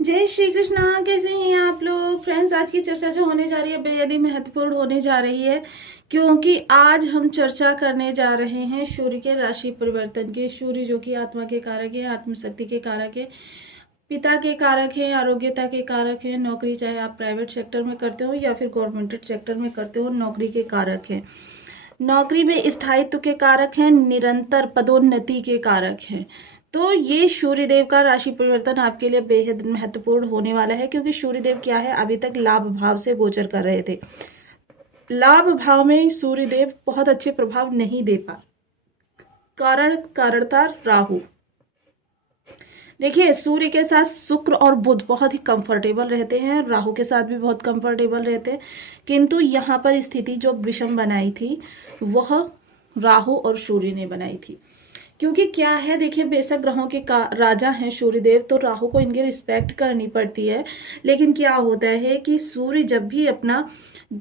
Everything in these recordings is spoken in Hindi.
जय श्री कृष्णा। कैसे हैं आप लोग फ्रेंड्स? आज की चर्चा जो होने जा रही है बेहद ही महत्वपूर्ण होने जा रही है, क्योंकि आज हम चर्चा करने जा रहे हैं सूर्य के राशि परिवर्तन की। सूर्य जो कि आत्मा के कारक है, आत्मशक्ति के कारक है, पिता के कारक हैं, आरोग्यता के कारक हैं। नौकरी चाहे आप प्राइवेट सेक्टर में करते हो या फिर गवर्नमेंट सेक्टर में करते हो, नौकरी के कारक हैं। नौकरी में स्थायित्व के कारक हैं, निरंतर पदोन्नति के कारक हैं। तो ये सूर्यदेव का राशि परिवर्तन आपके लिए बेहद महत्वपूर्ण होने वाला है, क्योंकि सूर्यदेव क्या है, अभी तक लाभ भाव से गोचर कर रहे थे। लाभ भाव में सूर्यदेव बहुत अच्छे प्रभाव नहीं दे पा। कारणता राहु। देखिए, सूर्य के साथ शुक्र और बुध बहुत ही कंफर्टेबल रहते हैं, राहु के साथ भी बहुत कंफर्टेबल रहते हैं, किंतु यहाँ पर स्थिति जो विषम बनाई थी वह राहु और सूर्य ने बनाई थी। क्योंकि क्या है, देखिए, बेशक ग्रहों के राजा हैं सूर्यदेव, तो राहु को इनकी रिस्पेक्ट करनी पड़ती है। लेकिन क्या होता है कि सूर्य जब भी अपना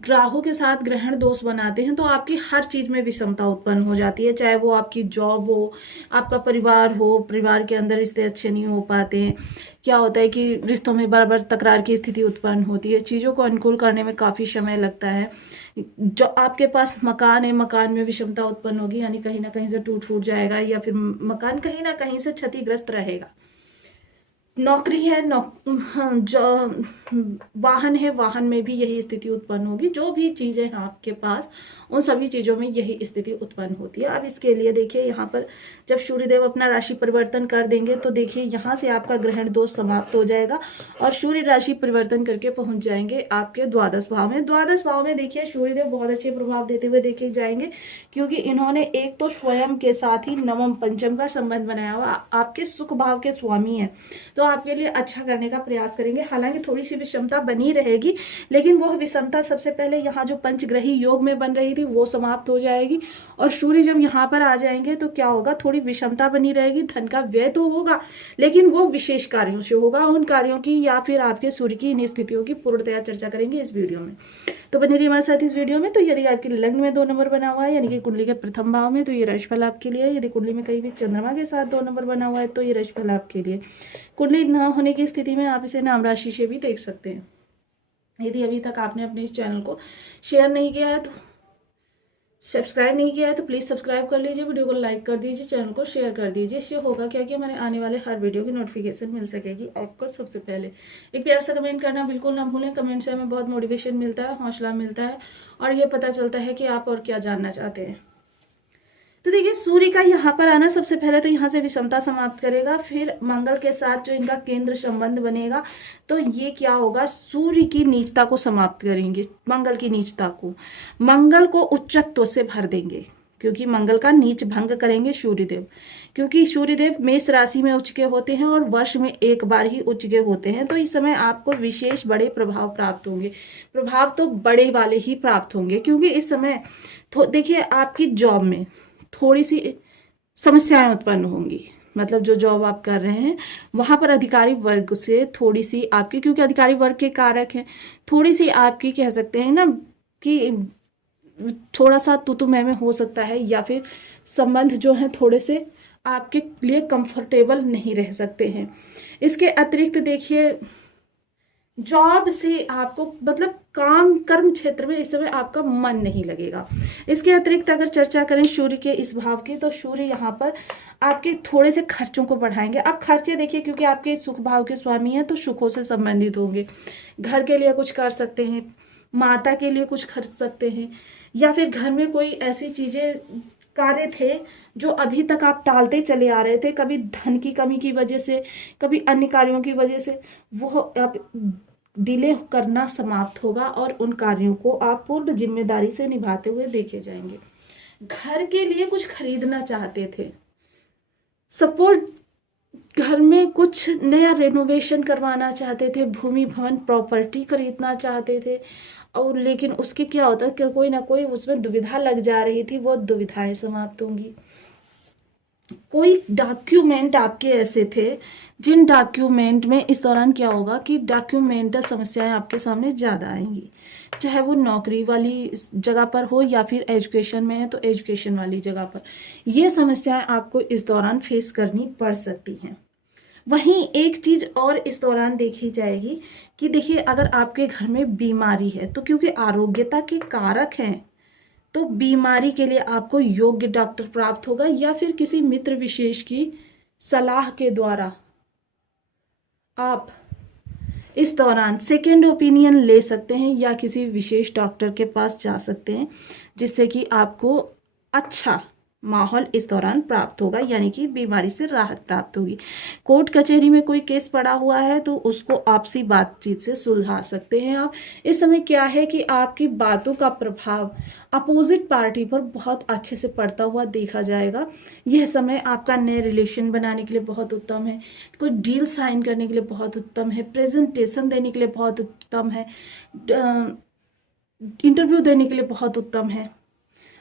राहु के साथ ग्रहण दोष बनाते हैं तो आपकी हर चीज में विषमता उत्पन्न हो जाती है। चाहे वो आपकी जॉब हो, आपका परिवार हो, परिवार के अंदर रिश्ते अच्छे नहीं हो पाते हैं। क्या होता है कि रिश्तों में बार बार तकरार की स्थिति उत्पन्न होती है, चीज़ों को अनुकूल करने में काफ़ी समय लगता है। जो आपके पास मकान है, मकान में विषमता उत्पन्न होगी, यानी कहीं ना कहीं से टूट फूट जाएगा या फिर मकान कहीं ना कहीं से क्षतिग्रस्त रहेगा। नौकरी है, हाँ, जो वाहन है, वाहन में भी यही स्थिति उत्पन्न होगी। जो भी चीज़ें हैं आपके पास, उन सभी चीज़ों में यही स्थिति उत्पन्न होती है। अब इसके लिए देखिए, यहाँ पर जब सूर्यदेव अपना राशि परिवर्तन कर देंगे तो देखिए यहाँ से आपका ग्रहण दोष समाप्त हो जाएगा और सूर्य राशि परिवर्तन करके पहुंच जाएंगे आपके द्वादश भाव में। द्वादश भाव में देखिए सूर्यदेव बहुत अच्छे प्रभाव देते हुए देखे जाएंगे, क्योंकि इन्होंने एक तो स्वयं के साथ ही नवम पंचम का संबंध बनाया हुआ, आपके सुख भाव के स्वामी है, तो आपके लिए अच्छा करने का प्रयास करेंगे। हालांकि थोड़ी सी विषमता बनी रहेगी, लेकिन वह विषमता सबसे पहले यहाँ जो पंचग्रही योग में बन रही थी वो समाप्त हो जाएगी। और सूर्य जब यहाँ पर आ जाएंगे तो क्या होगा, थोड़ी विषमता बनी रहेगी, धन का व्यय तो होगा, लेकिन वो विशेष कार्यों से होगा। उन कार्यों की या फिर आपके सूर्य की इन स्थितियों की पूर्णतया चर्चा करेंगे इस वीडियो में। तो बने रहिए हमारे साथ इस वीडियो में। तो यदि आपके लग्न में 2 नंबर बना हुआ है, यानी कि कुंडली के प्रथम भाव में, तो ये राशिफल आपके लिए है। यदि कुंडली में कहीं भी चंद्रमा के साथ 2 नंबर बना हुआ है तो ये राशिफल आपके लिए। कुंडली न होने की स्थिति में आप इसे नाम राशि से भी देख सकते हैं। यदि अभी तक आपने अपने इस चैनल को शेयर नहीं किया है, तो सब्सक्राइब नहीं किया है, तो प्लीज़ सब्सक्राइब कर लीजिए, वीडियो को लाइक कर दीजिए, चैनल को शेयर कर दीजिए। इससे होगा क्या कि हमारे आने वाले हर वीडियो की नोटिफिकेशन मिल सकेगी आपको सबसे पहले। एक प्यार सा कमेंट करना बिल्कुल ना भूलें। कमेंट से हमें बहुत मोटिवेशन मिलता है, हौसला मिलता है, और ये पता चलता है कि आप और क्या जानना चाहते हैं। तो देखिए, सूर्य का यहाँ पर आना सबसे पहले तो यहाँ से विषमता समाप्त करेगा, फिर मंगल के साथ जो इनका केंद्र संबंध बनेगा तो ये क्या होगा, सूर्य की नीचता को समाप्त करेंगे, मंगल की नीचता को, मंगल को उच्चत्व से भर देंगे, क्योंकि मंगल का नीच भंग करेंगे सूर्यदेव। क्योंकि सूर्यदेव मेष राशि में उच्च के होते हैं और वर्ष में एक बार ही उच्च के होते हैं, तो इस समय आपको विशेष बड़े प्रभाव प्राप्त होंगे। प्रभाव तो बड़े वाले ही प्राप्त होंगे, क्योंकि इस समय देखिए आपकी जॉब में थोड़ी सी समस्याएं उत्पन्न होंगी। मतलब जो जॉब आप कर रहे हैं वहां पर अधिकारी वर्ग से थोड़ी सी आपकी, क्योंकि अधिकारी वर्ग के कारक हैं, थोड़ी सी आपकी कह सकते हैं ना कि थोड़ा सा तू मैं हो सकता है, या फिर संबंध जो है थोड़े से आपके लिए कंफर्टेबल नहीं रह सकते हैं। इसके अतिरिक्त देखिए, जॉब से आपको मतलब काम कर्म क्षेत्र में इस समय आपका मन नहीं लगेगा। इसके अतिरिक्त अगर चर्चा करें सूर्य के इस भाव की, तो सूर्य यहाँ पर आपके थोड़े से खर्चों को बढ़ाएंगे। अब खर्चे देखिए, क्योंकि आपके सुख भाव के स्वामी हैं तो सुखों से संबंधित होंगे। घर के लिए कुछ कर सकते हैं, माता के लिए कुछ खर्च सकते हैं, या फिर घर में कोई ऐसी चीजें कार्य थे जो अभी तक आप टालते चले आ रहे थे, कभी धन की कमी की वजह से, कभी अन्य कार्यों की वजह से, वो अब डिले करना समाप्त होगा और उन कार्यों को आप पूर्ण जिम्मेदारी से निभाते हुए देखे जाएंगे। घर के लिए कुछ खरीदना चाहते थे, सपोर्ट घर में कुछ नया रेनोवेशन करवाना चाहते थे, भूमि भवन प्रॉपर्टी खरीदना चाहते थे, और लेकिन उसके क्या होता है कि कोई ना कोई उसमें दुविधा लग जा रही थी, वो दुविधाएं समाप्त होंगी। कोई डॉक्यूमेंट आपके ऐसे थे जिन डॉक्यूमेंट में इस दौरान क्या होगा कि डॉक्यूमेंटल समस्याएं आपके सामने ज़्यादा आएंगी, चाहे वो नौकरी वाली जगह पर हो या फिर एजुकेशन में है तो एजुकेशन वाली जगह पर, ये समस्याएं आपको इस दौरान फेस करनी पड़ सकती हैं। वहीं एक चीज और इस दौरान देखी जाएगी कि देखिए, अगर आपके घर में बीमारी है तो क्योंकि आरोग्यता के कारक हैं, तो बीमारी के लिए आपको योग्य डॉक्टर प्राप्त होगा या फिर किसी मित्र विशेष की सलाह के द्वारा आप इस दौरान सेकेंड ओपिनियन ले सकते हैं या किसी विशेष डॉक्टर के पास जा सकते हैं, जिससे कि आपको अच्छा माहौल इस दौरान प्राप्त होगा, यानी कि बीमारी से राहत प्राप्त होगी। कोर्ट कचहरी में कोई केस पड़ा हुआ है तो उसको आपसी बातचीत से सुलझा सकते हैं आप। इस समय क्या है कि आपकी बातों का प्रभाव अपोजिट पार्टी पर बहुत अच्छे से पड़ता हुआ देखा जाएगा। यह समय आपका नए रिलेशन बनाने के लिए बहुत उत्तम है, कोई डील साइन करने के लिए बहुत उत्तम है, प्रेजेंटेशन देने के लिए बहुत उत्तम है, इंटरव्यू देने के लिए बहुत उत्तम है।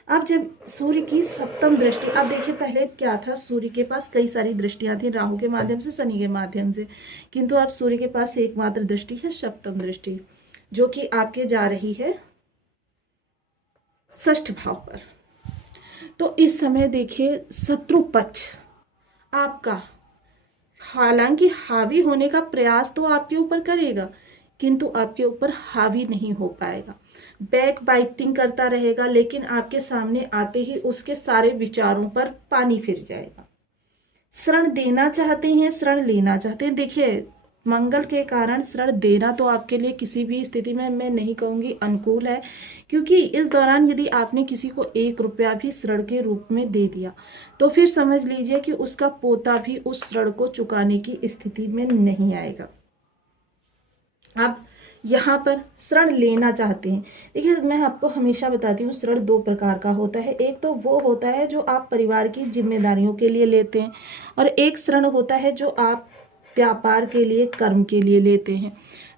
अब जब सूर्य की सप्तम दृष्टि, अब देखिए पहले क्या था, सूर्य के पास कई सारी दृष्टियां थी, राहु के माध्यम से, शनि के माध्यम से, किंतु अब सूर्य के पास एकमात्र दृष्टि है सप्तम दृष्टि, जो कि आपके जा रही है षष्ठ भाव पर। तो इस समय देखिए शत्रु पक्ष आपका हालांकि हावी होने का प्रयास तो आपके ऊपर करेगा, किंतु आपके ऊपर हावी नहीं हो पाएगा, बैक बाइटिंग करता रहेगा, लेकिन आपके सामने आते ही उसके सारे विचारों पर पानी फिर जाएगा। शरण देना चाहते हैं, शरण लेना चाहते हैं, देखिए मंगल के कारण शरण देना तो आपके लिए किसी भी स्थिति में मैं नहीं कहूँगी अनुकूल है, क्योंकि इस दौरान यदि आपने किसी को 1 रुपया भी शरण के रूप में दे दिया तो फिर समझ लीजिए कि उसका पोता भी उस शरण को चुकाने की स्थिति में नहीं आएगा। आप यहाँ पर शरण लेना चाहते हैं, देखिए मैं आपको हमेशा बताती हूँ शरण 2 प्रकार का होता है। एक तो वो होता है जो आप परिवार की जिम्मेदारियों के लिए लेते हैं, और एक शरण होता है जो आप व्यापार के लिए, कर्म के लिए लेते हैं।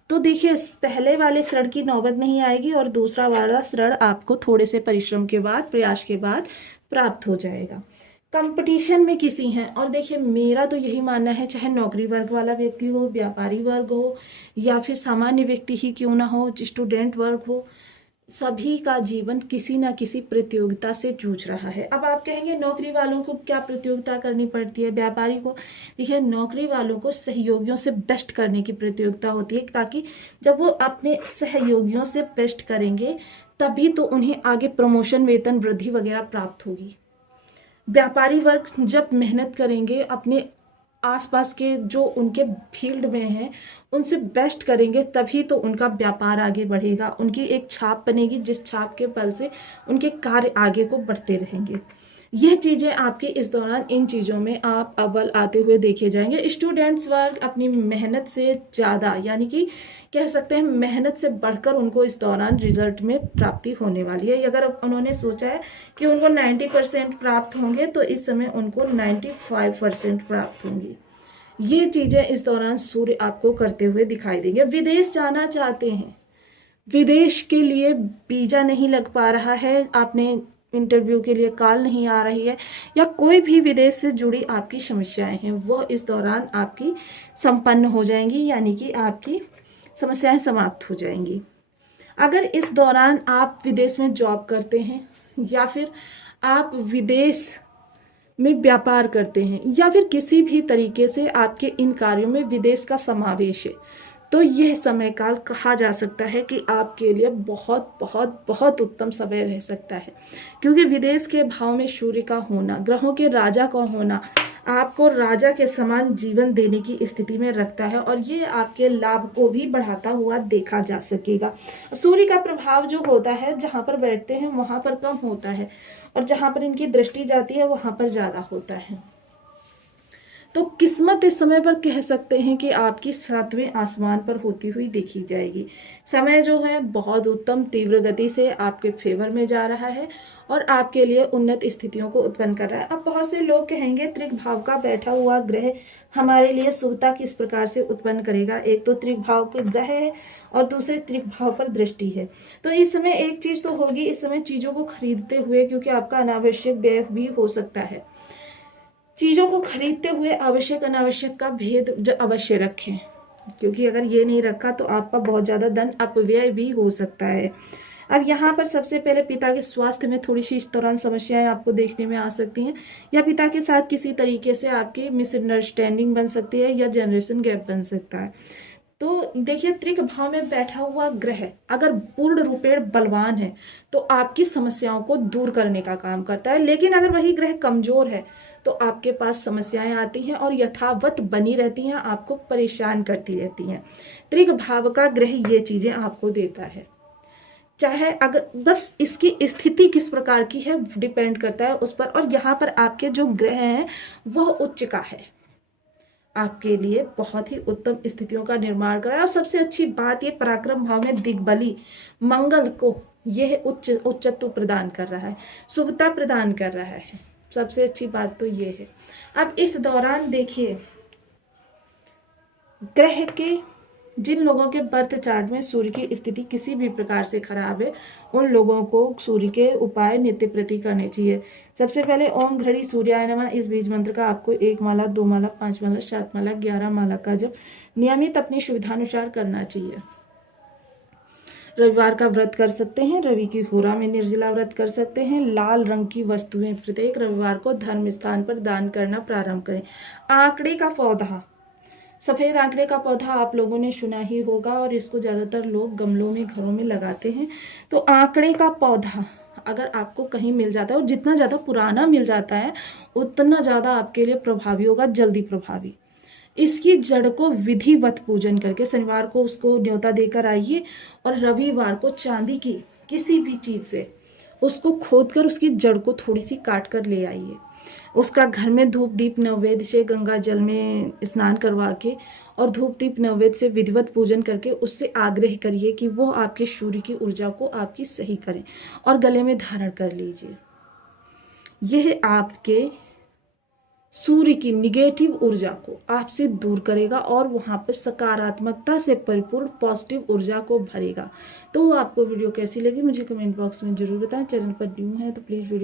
तो देखिए पहले वाले शरण की नौबत नहीं आएगी और दूसरा वाला शरण आपको थोड़े से परिश्रम के बाद, प्रयास के बाद प्राप्त हो जाएगा। कंपटीशन में किसी हैं, और देखिए मेरा तो यही मानना है, चाहे नौकरी वर्ग वाला व्यक्ति हो, व्यापारी वर्ग हो, या फिर सामान्य व्यक्ति ही क्यों ना हो, स्टूडेंट वर्ग हो, सभी का जीवन किसी ना किसी प्रतियोगिता से जूझ रहा है। अब आप कहेंगे नौकरी वालों को क्या प्रतियोगिता करनी पड़ती है, व्यापारी को? देखिए नौकरी वालों को सहयोगियों से बेस्ट करने की प्रतियोगिता होती है, ताकि जब वो अपने सहयोगियों से बेस्ट करेंगे तभी तो उन्हें आगे प्रमोशन, वेतन वृद्धि वगैरह प्राप्त होगी। व्यापारी वर्ग जब मेहनत करेंगे, अपने आसपास के जो उनके फील्ड में हैं उनसे बेस्ट करेंगे, तभी तो उनका व्यापार आगे बढ़ेगा, उनकी एक छाप बनेगी, जिस छाप के बल से उनके कार्य आगे को बढ़ते रहेंगे। यह चीज़ें आपके इस दौरान, इन चीज़ों में आप अव्वल आते हुए देखे जाएंगे। स्टूडेंट्स वर्ग अपनी मेहनत से ज़्यादा, यानी कि कह सकते हैं मेहनत से बढ़कर उनको इस दौरान रिजल्ट में प्राप्ति होने वाली है। अगर उन्होंने सोचा है कि उनको 90% प्राप्त होंगे तो इस समय उनको 95% प्राप्त होंगी। ये चीज़ें इस दौरान सूर्य आपको करते हुए दिखाई देंगे। विदेश जाना चाहते हैं, विदेश के लिए वीज़ा नहीं लग पा रहा है, आपने इंटरव्यू के लिए कॉल नहीं आ रही है, या कोई भी विदेश से जुड़ी आपकी समस्याएं हैं वो इस दौरान आपकी संपन्न हो जाएंगी, यानी कि आपकी समस्याएं समाप्त हो जाएंगी। अगर इस दौरान आप विदेश में जॉब करते हैं, या फिर आप विदेश में व्यापार करते हैं, या फिर किसी भी तरीके से आपके इन कार्यों में विदेश का समावेश है, तो यह समय काल कहा जा सकता है कि आपके लिए बहुत बहुत बहुत उत्तम समय रह सकता है, क्योंकि विदेश के भाव में सूर्य का होना, ग्रहों के राजा का होना आपको राजा के समान जीवन देने की स्थिति में रखता है, और ये आपके लाभ को भी बढ़ाता हुआ देखा जा सकेगा। अब सूर्य का प्रभाव जो होता है, जहाँ पर बैठते हैं वहाँ पर कम होता है, और जहाँ पर इनकी दृष्टि जाती है वहाँ पर ज़्यादा होता है। तो किस्मत इस समय पर कह सकते हैं कि आपकी 7वें आसमान पर होती हुई देखी जाएगी। समय जो है बहुत उत्तम तीव्र गति से आपके फेवर में जा रहा है और आपके लिए उन्नत स्थितियों को उत्पन्न कर रहा है। अब बहुत से लोग कहेंगे त्रिक भाव का बैठा हुआ ग्रह हमारे लिए शुभता किस प्रकार से उत्पन्न करेगा। एक तो त्रिक भाव के ग्रह है और दूसरे त्रिक भाव पर दृष्टि है। तो इस समय एक चीज़ तो होगी, इस समय चीज़ों को खरीदते हुए, क्योंकि आपका अनावश्यक व्यय भी हो सकता है, चीज़ों को खरीदते हुए आवश्यक अनावश्यक का भेद अवश्य रखें, क्योंकि अगर ये नहीं रखा तो आपका बहुत ज़्यादा धन अपव्यय भी हो सकता है। अब यहाँ पर सबसे पहले पिता के स्वास्थ्य में थोड़ी सी इस दौरान समस्याएं आपको देखने में आ सकती हैं, या पिता के साथ किसी तरीके से आपकी मिसअंडरस्टैंडिंग बन सकती है, या जनरेशन गैप बन सकता है। तो देखिए, त्रिक भाव में बैठा हुआ ग्रह अगर पूर्ण रूपेण बलवान है तो आपकी समस्याओं को दूर करने का काम करता है, लेकिन अगर वही ग्रह कमजोर है तो आपके पास समस्याएं आती हैं और यथावत बनी रहती हैं, आपको परेशान करती रहती हैं। त्रिक भाव का ग्रह ये चीजें आपको देता है, चाहे अगर बस इसकी स्थिति किस प्रकार की है डिपेंड करता है उस पर। और यहाँ पर आपके जो ग्रह हैं वह उच्च का है, आपके लिए बहुत ही उत्तम स्थितियों का निर्माण कर रहा है। और सबसे अच्छी बात, ये पराक्रम भाव में दिग्बली मंगल को यह उच्चत्व प्रदान कर रहा है, शुभता प्रदान कर रहा है। सबसे अच्छी बात तो ये है। अब इस दौरान देखिए, ग्रह के जिन लोगों के बर्थ चार्ट में सूर्य की स्थिति किसी भी प्रकार से खराब है, उन लोगों को सूर्य के उपाय नित्य प्रति करने चाहिए। सबसे पहले ओम घड़ी सूर्याय नमः इस बीज मंत्र का आपको 1 माला, 2 माला, 5 माला, 7 माला, 11 माला का जप नियमित अपनी सुविधानुसार करना चाहिए। रविवार का व्रत कर सकते हैं, रवि की होरा में निर्जला व्रत कर सकते हैं। लाल रंग की वस्तुएं प्रत्येक रविवार को धर्म स्थान पर दान करना प्रारंभ करें। आंकड़े का पौधा, सफेद आंकड़े का पौधा आप लोगों ने सुना ही होगा, और इसको ज्यादातर लोग गमलों में घरों में लगाते हैं। तो आंकड़े का पौधा अगर आपको कहीं मिल जाता है, और जितना ज्यादा पुराना मिल जाता है उतना ज्यादा आपके लिए प्रभावी होगा, जल्दी प्रभावी। इसकी जड़ को विधिवत पूजन करके शनिवार को उसको न्योता देकर आइए, और रविवार को चांदी की किसी भी चीज से उसको खोद कर उसकी जड़ को थोड़ी सी काट कर ले आइए। उसका घर में धूप दीप नैवेद्य से गंगा जल में स्नान करवा के और धूप दीप नैवेद्य से विधिवत पूजन करके उससे आग्रह करिए कि वो आपके सूर्य की ऊर्जा को आपकी सही करें, और गले में धारण कर लीजिए। यह आपके सूर्य की निगेटिव ऊर्जा को आपसे दूर करेगा और वहां पर सकारात्मकता से परिपूर्ण पॉजिटिव ऊर्जा को भरेगा। तो आपको वीडियो कैसी लगी मुझे कमेंट बॉक्स में जरूर बताएं। चैनल पर न्यू है तो प्लीज वीडियो